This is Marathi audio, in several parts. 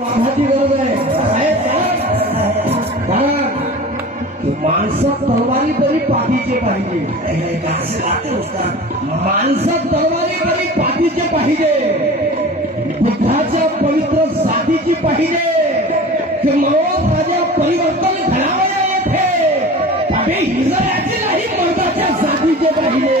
माणसाची गरज आहे. माणसात तलवारी तरी पाठीचे पाहिजे. माणसात तलवारी तरी पाठीचे पाहिजे. बुद्धाच्या पवित्र साथीची पाहिजे. की मग माझ्या परिवर्तन घडावया येथे हिजऱ्याची नाही मर्दाच्या साथीचे पाहिजे.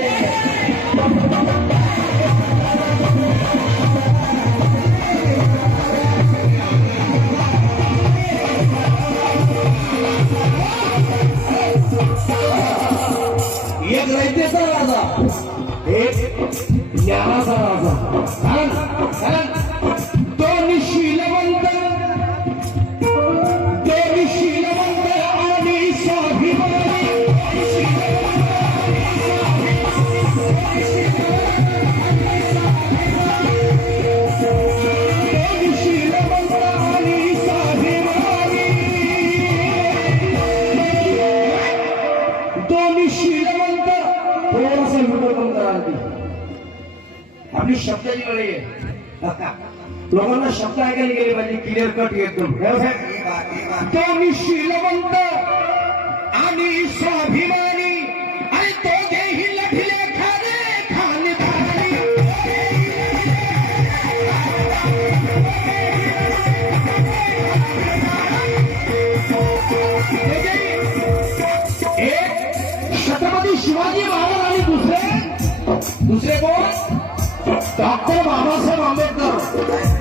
लोकांना शब्द ऐकायला गेले पाहिजे क्लिअर कट एकदम दोन्ही शीलवंत आणि स्वाभिमानी आणि तो देही लढले खाणे खानदानी एक छत्रपती शिवाजी महाराज आणि दुसरे दुसरे कोण डॉक्टर बाबासाहेब आंबेडकर साधं सुद्धा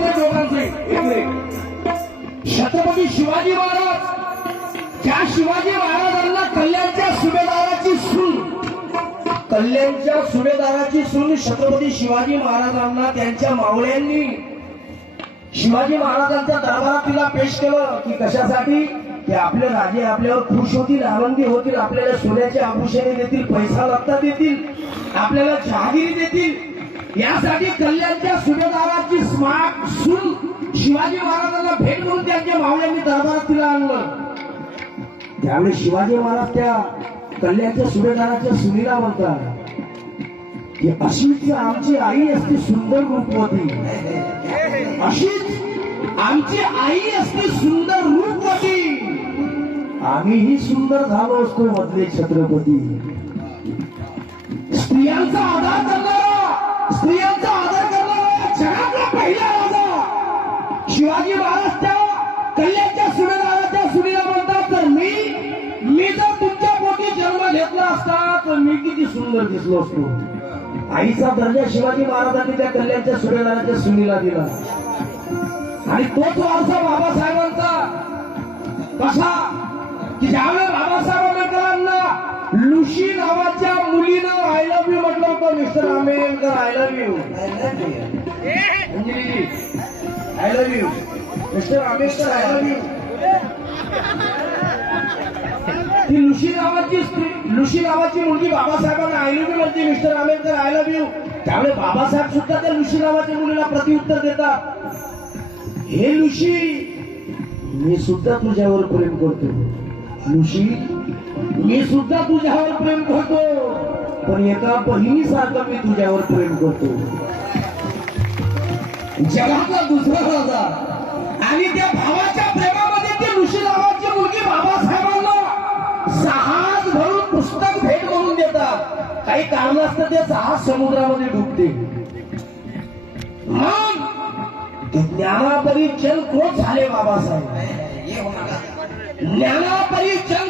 व्यक्तिमत्व लोकांचे छत्रपती शिवाजी महाराज त्या शिवाजी महाराजांना कल्याणच्या सुभेदाराची सून कल्याणच्या सुभेदाराची सून छत्रपती शिवाजी महाराजांना त्यांच्या मावळ्यांनी शिवाजी महाराजांच्या दरबारात तिला पेश केलं की कशासाठी? की आपले राजे आपल्यावर खुश होतील आनंदी होतील आपल्याला सोन्याचे आभूषणे देतील पैसा लागता देतील आपल्याला जहागिरी देतील. यासाठी कल्याणच्या सुभेदाराची स्मार्ट सून शिवाजी महाराजांना भेट म्हणून त्यांच्या मावळ्यांनी दरबारात तिला आणलं. त्यावेळी शिवाजी महाराज त्या कल्याणच्या सुभेदाराच्या सुनीला म्हणतात की अशीच आमची आई असते सुंदर रूपवती. अशीच आमची आई असते सुंदर रूपवती. आम्हीही सुंदर झालो असतो मधले छत्रपती. स्त्रियांचा आधार करणारा स्त्रियांचा आदर करणारा जगातला पहिला राजा. शिवाजी महाराज त्या कल्याणच्या सुभेदाराच्या सुनीला म्हणतात तर मी मी जर तुमच्या पोटी जन्म घेतला असता तर मी किती सुंदर दिसलो असतो. आईचा दर्जा शिवाजी महाराजांनी त्या कल्याणच्या सुभेदाराच्या सुनीला दिला. आणि तोच वारसा बाबासाहेबांचा कसा की ज्यावेळेस बाबासाहेब लुशी नावाच्या मुलीनं आय लव्ह यू म्हटलं होतं mister Ambedkar I love you अंजलीजी I love you mister Ambedkar I love you ती लुशी नावाची स्त्री लुशी नावाची मुलगी बाबासाहेबांना आय लव्ह यू म्हणते mister Ambedkar I love you त्यामुळे बाबासाहेब सुद्धा त्या लुशी नावाच्या मुलीला प्रतिउत्तर देतात. हे लुशी मी सुद्धा तुझ्यावर प्रेम करतो. लुशी मी सुद्धा तुझ्यावर प्रेम करतो. पण एका बहिणीसारखं मी तुझ्यावर प्रेम करतो. जगातला दुसरा राजा. आणि त्या भावाच्या प्रेमामध्ये ते लुशी नावाची मुलगी बाबासाहेबांना जहाज भरून पुस्तक भेट म्हणून देतात. काही कारणास्तव ते जहाज समुद्रामध्ये डुबते. मग ते ज्ञानापरी जल क्रोध झाले बाबासाहेब? ज्ञानापरी जल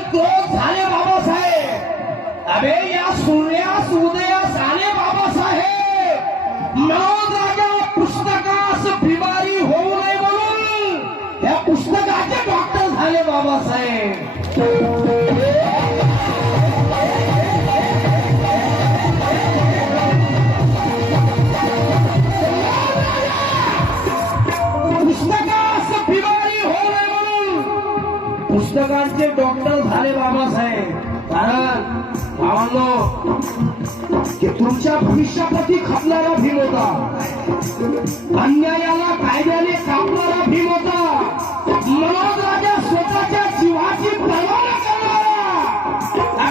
पुस्तकांचे डॉक्टर झाले बाबासाहेब. कारण भावांनो की तुमच्या भविष्याप्रती खपणारा भीम होता अन्यायाला कायद्याने कापणारा भीम होता मनोज राजा स्वतःच्या जीवाची पर्वा करणारा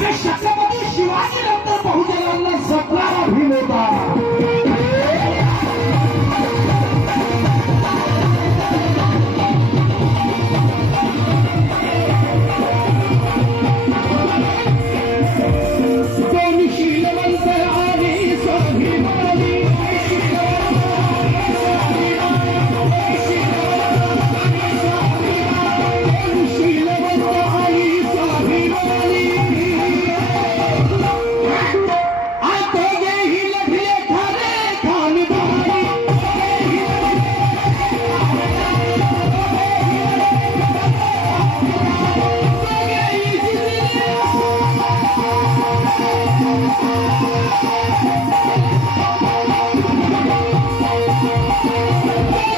Thank you.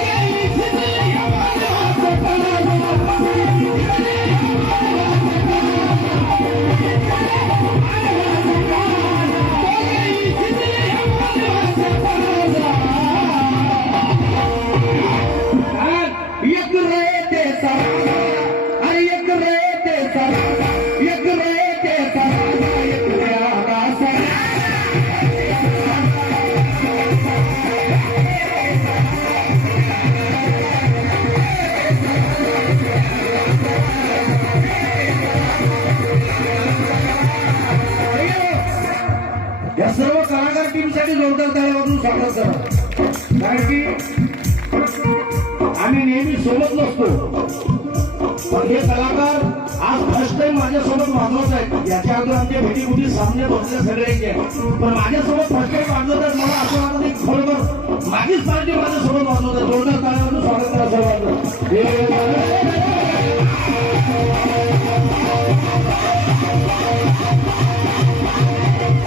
जोरदार टाळ्यामधून स्वागत करा कारण की आम्ही नेहमी सोबत नसतो. पण हे कलाकार आज फर्स्ट टाइम माझ्यासोबत वाजवत आहेत. याच्या अगोदर आमच्या भेटीगुटी सामने बसले सगळ्यांचे. पण माझ्यासोबत फर्स्ट टाइम वाजवत आहेत मला असं वाटत एक खरोखर माझीच पार्टी माझ्यासोबत वाजवत आहे जोरदार टाळ्यामधून स्वागत करा सर्वांचं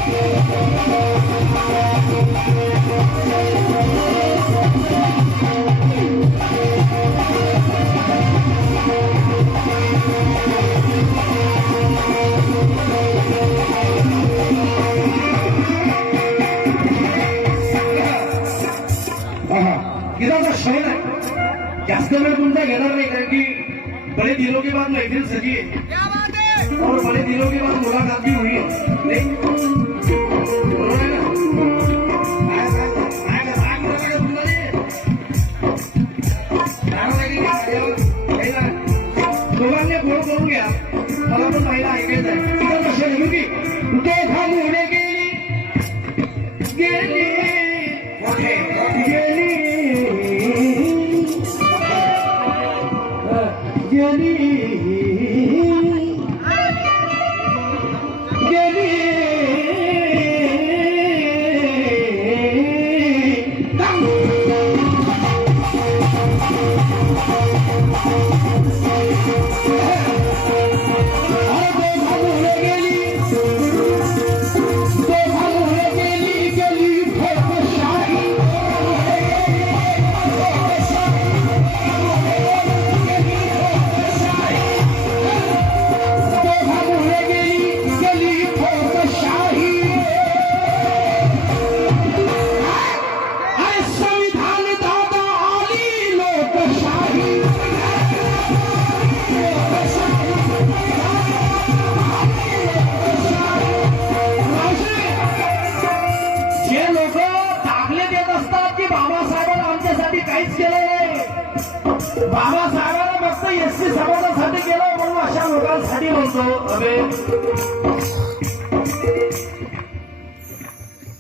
Thank you. महफिल सजी है और बड़े दिनों के बाद मुलाकात भी हुई है. दोघांनी गोड करून घ्या. मला पण महिला ऐकायचं आहे की दोघा गेली? गेली. मोठे गेली. गेली गेली.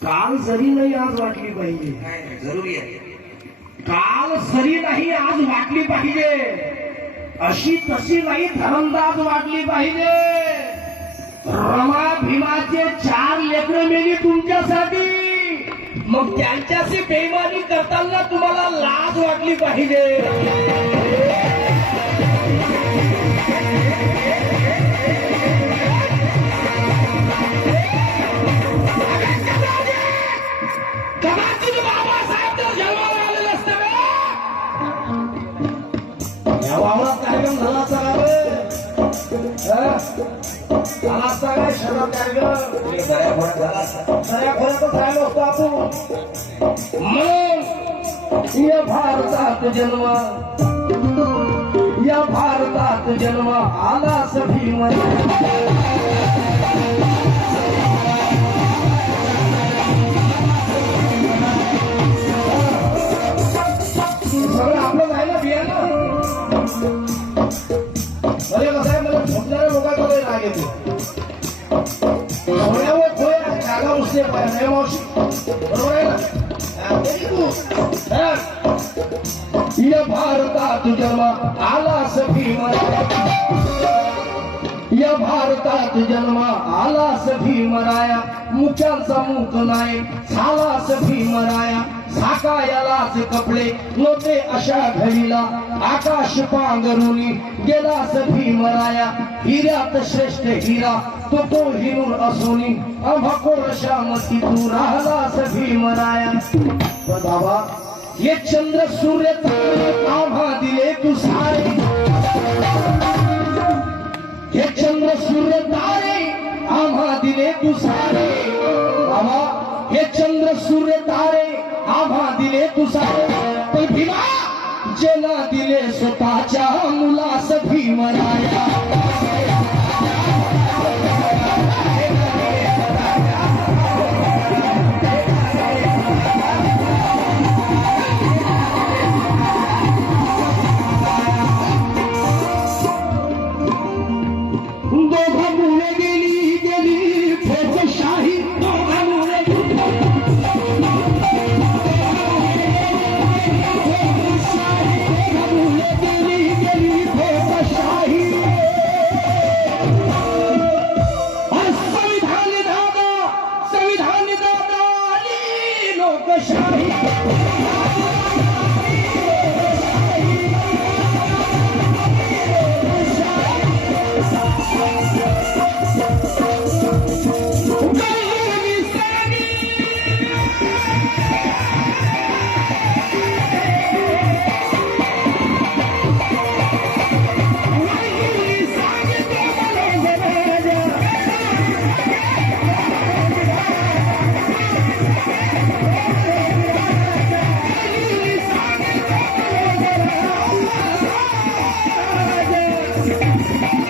काल जरी नाही आज वाटली पाहिजे. नाही जरुरी आहे काल सरी नाही आज वाटली पाहिजे. अशी तशी नाही धरंदाज वाटली पाहिजे. रमा भीमाचे चार लेकरं मेली तुमच्यासाठी. मग त्यांच्याशी बेमानी करताना तुम्हाला लाज वाटली पाहिजे. झाला असता काय शहरात कार्यक्रम सगळ्या खोऱ्यातच राहिलो असतो आपण म्हणून या भारतात जन्म या भारतात जन्म आलास भीम जागा उसने पाया नाही मावशी बरोबर आहे ना हा, या भारतात जन्म आलास भीमराया या भारतात जन्म आलास भीमराया मुख्यांचा मुख नाही झालास भीमराया साकायालाच कपडे नव्हते अशा घडीला आकाश पांघरुनी गेलास भीमराया हिऱ्यात श्रेष्ठ हिरा तो कोहिनूर असोनी आम्हा कोरशामती तू राहलास भीमराया. बाबा ये चंद्र सूर्य आम्हा दिले तू सारे हे चंद्र सूर्य तारे आम्हा दिले तू सारे बाबा हे चंद्र सूर्य तारे आम्हा दिले तू सारे पण भीमा जेना दिले स्वतःच्या मुलास भीमराया. Thank you.